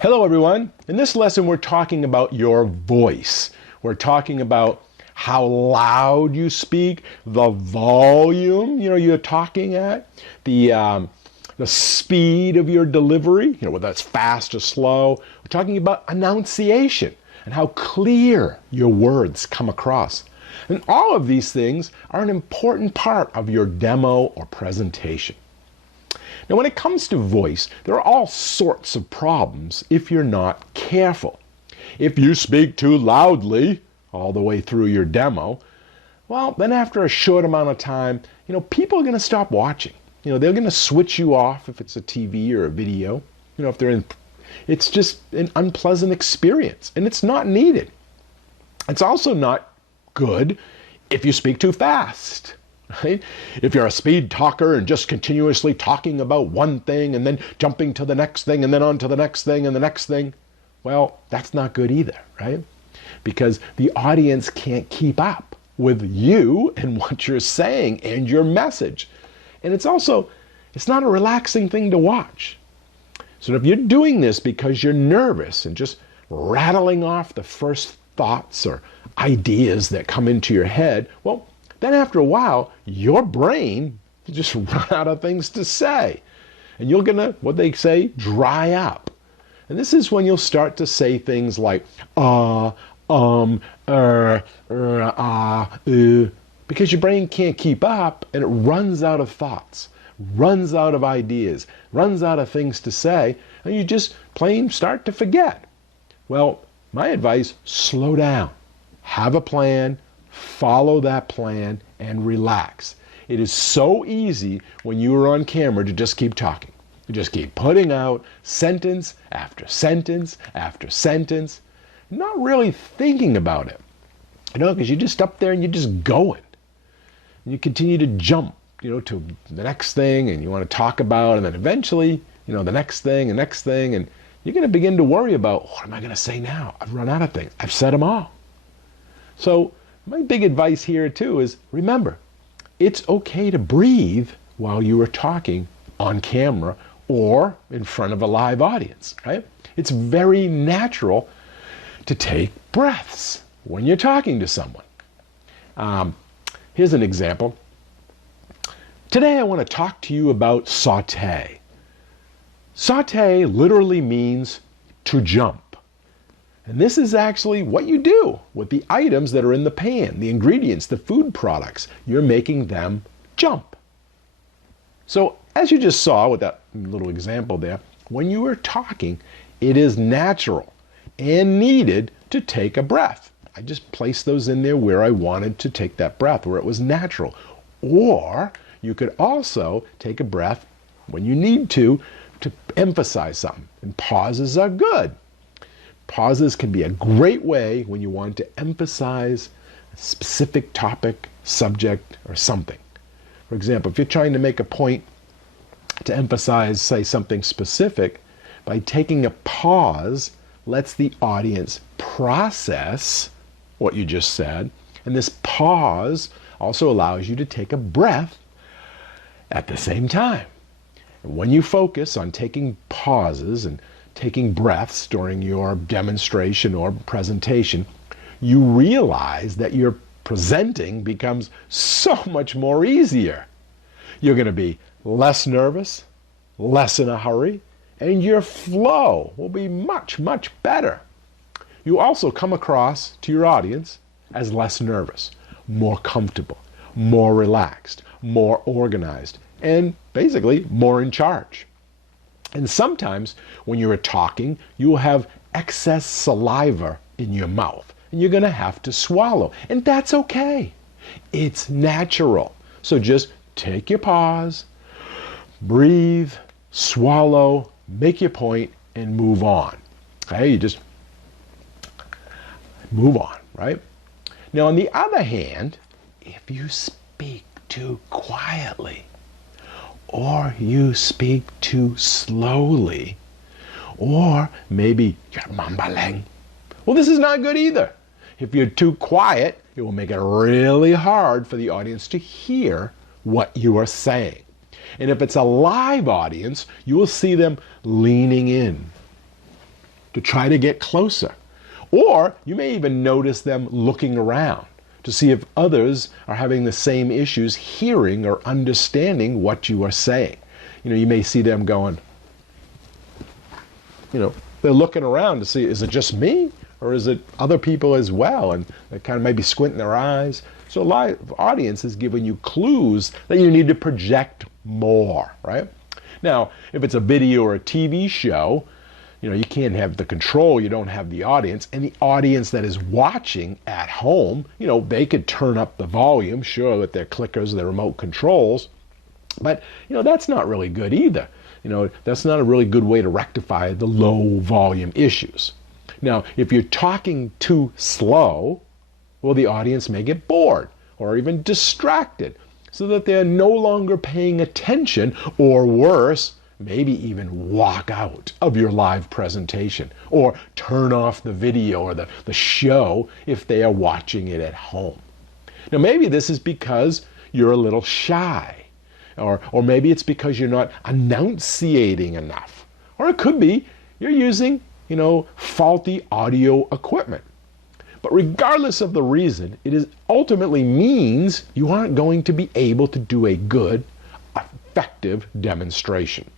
Hello everyone. In this lesson we're talking about your voice. We're talking about how loud you speak, the volume you're talking at, the speed of your delivery, whether that's fast or slow. We're talking about enunciation and how clear your words come across. And all of these things are an important part of your demo or presentation. Now, when it comes to voice, there are all sorts of problems if you're not careful. If you speak too loudly all the way through your demo, well, then after a short amount of time, people are going to stop watching. They're going to switch you off if it's a TV or a video. It's just an unpleasant experience, and it's not needed. It's also not good if you speak too fast. Right? If you're a speed talker and just continuously talking about one thing and then jumping to the next thing and then on to the next thing and the next thing, well, that's not good either, right? Because the audience can't keep up with you and what you're saying and your message. And it's not a relaxing thing to watch. So if you're doing this because you're nervous and just rattling off the first thoughts or ideas that come into your head, well, then after a while, your brain will just run out of things to say. And you're going to, what they say, dry up. And this is when you'll start to say things like, because your brain can't keep up and it runs out of thoughts, runs out of ideas, runs out of things to say, and you just plain start to forget. Well, my advice, slow down. Have a plan. Follow that plan and relax. It is so easy when you are on camera to just keep talking. You just keep putting out sentence after sentence after sentence, not really thinking about it. Because you're just up there and you're just going. And you continue to jump, to the next thing and you want to talk about, and then eventually, the next thing, and you're going to begin to worry about, what am I going to say now? I've run out of things. I've said them all. So my big advice here too is, remember, it's okay to breathe while you are talking on camera or in front of a live audience, right? It's very natural to take breaths when you're talking to someone. Here's an example. Today I want to talk to you about sauté. Sauté literally means to jump. And this is actually what you do with the items that are in the pan, the ingredients, the food products. You're making them jump. So as you just saw with that little example there, when you are talking, it is natural and needed to take a breath. I just placed those in there where I wanted to take that breath, where it was natural. Or you could also take a breath when you need to emphasize something. And pauses are good. Pauses can be a great way when you want to emphasize a specific topic, subject, or something. For example, if you're trying to make a point to emphasize, say, something specific, by taking a pause, lets the audience process what you just said, and this pause also allows you to take a breath at the same time. And when you focus on taking pauses and taking breaths during your demonstration or presentation, you realize that your presenting becomes so much more easier. You're going to be less nervous, less in a hurry, and your flow will be much, much better. You also come across to your audience as less nervous, more comfortable, more relaxed, more organized, and basically more in charge. And sometimes when you're talking, you will have excess saliva in your mouth and you're going to have to swallow. And that's okay. It's natural. So just take your pause, breathe, swallow, make your point, and move on. Okay, you just move on, right? Now, on the other hand, if you speak too quietly, or you speak too slowly, or maybe you're mumbling, well, this is not good either. If you're too quiet, it will make it really hard for the audience to hear what you are saying. And if it's a live audience, you will see them leaning in, to try to get closer. Or you may even notice them looking around to see if others are having the same issues hearing or understanding what you are saying. You may see them going, they're looking around to see, is it just me? Or is it other people as well? And they kind of maybe squinting their eyes. So a live audience is giving you clues that you need to project more, right? Now, if it's a video or a TV show, you can't have the control, you don't have the audience, and the audience that is watching at home, they could turn up the volume, sure, with their clickers, their remote controls, but, that's not really good either. That's not a really good way to rectify the low volume issues. Now, if you're talking too slow, well, the audience may get bored or even distracted so that they're no longer paying attention, or worse, maybe even walk out of your live presentation or turn off the video or the show if they are watching it at home. Now, maybe this is because you're a little shy, or maybe it's because you're not enunciating enough, or it could be you're using faulty audio equipment. But regardless of the reason, it ultimately means you aren't going to be able to do a good, effective demonstration.